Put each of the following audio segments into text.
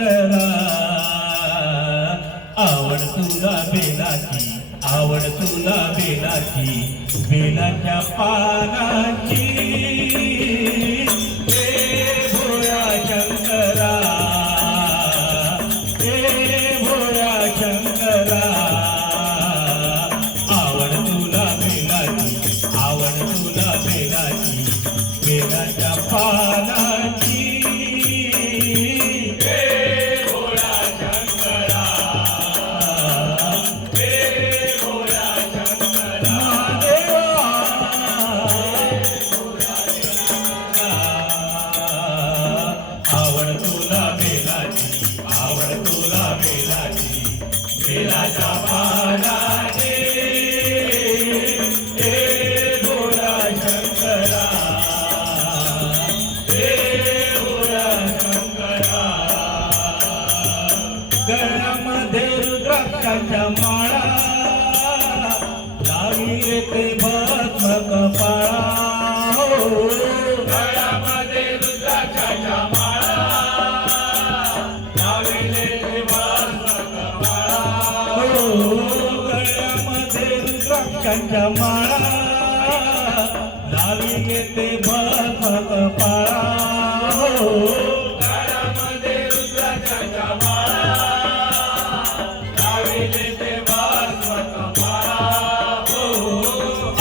शंकरा आवड तुला बेलाची आवड तुला बेलाची बेलाच्या पानाची हे भोळा शंकरा हे भोळा शंकरा आवड तुला बेलाची आवड तुला बेलाची बेलाच्या पानाची बेलाच्या पानाची हे भोळा शंकरा हे भोळा शंकरा गळ्यामध्ये रुद्राक्षाच्या माळा लाविले ते भस्म कपाळा गळ्यामध्ये रुद्राक्षाच्या माळा लाविले ते गळ्यामध्ये रुद्राक्षाच्या माळा लाविले ते भस्म कपाळा गळ्यामध्ये रुद्राक्षाच्या माळा लाविले ते भस्म कपाळा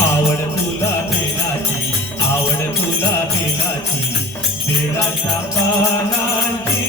आवड तुला बेलाची आवड तुला बेलाची बेलाच्या पानाची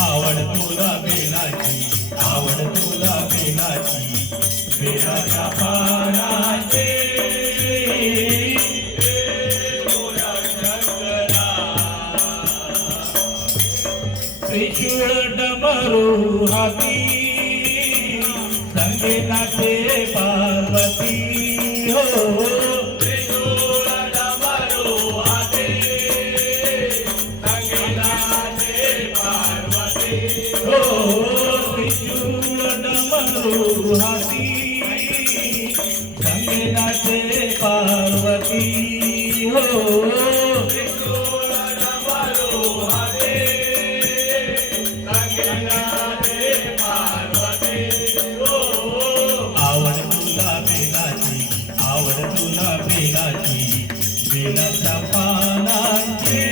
आवड तुला बेलाची आवड तुला बेलाची बेलाच्या पानाची त्रिशूळ डमरू हाती संगे नाचे पार्वती हो हाती संगे नाचे पार्वती हो आवड तुला बेलाची आवड तुला बेलाची बेलाच्या पानाची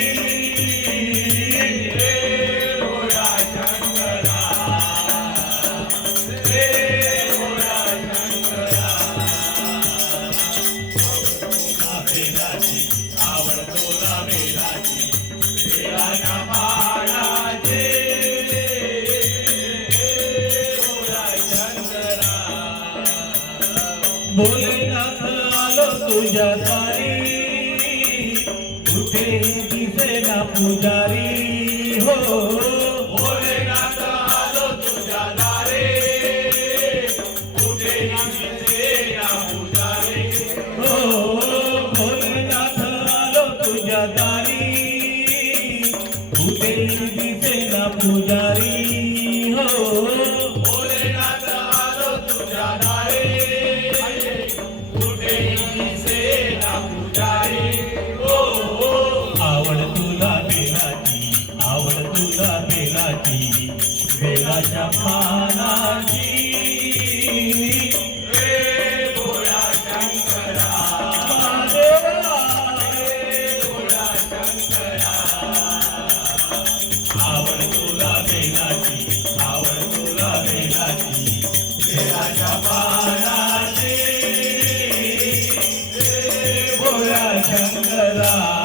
भोलेनाथ आलो तुझ्या दारी कुठे दिसेना पुजारी हो भोलेनाथ आलो तुझ्या दारी कुठे दिसेना पुजारी हो भोलेनाथ आलो तुझ्या दारी कुठे दिसेना पुजारी हो भोलेनाथ आलो तुझ्या दारी आवड तुला बेलाची आवड तुला बेलाची बेलाच्या पानाची हे भोळा शंकरा भोळा शंकरा आवड तुला बेलाची आवड तुला बेलाची बेलाच्या पानाची हे भोळा शंकरा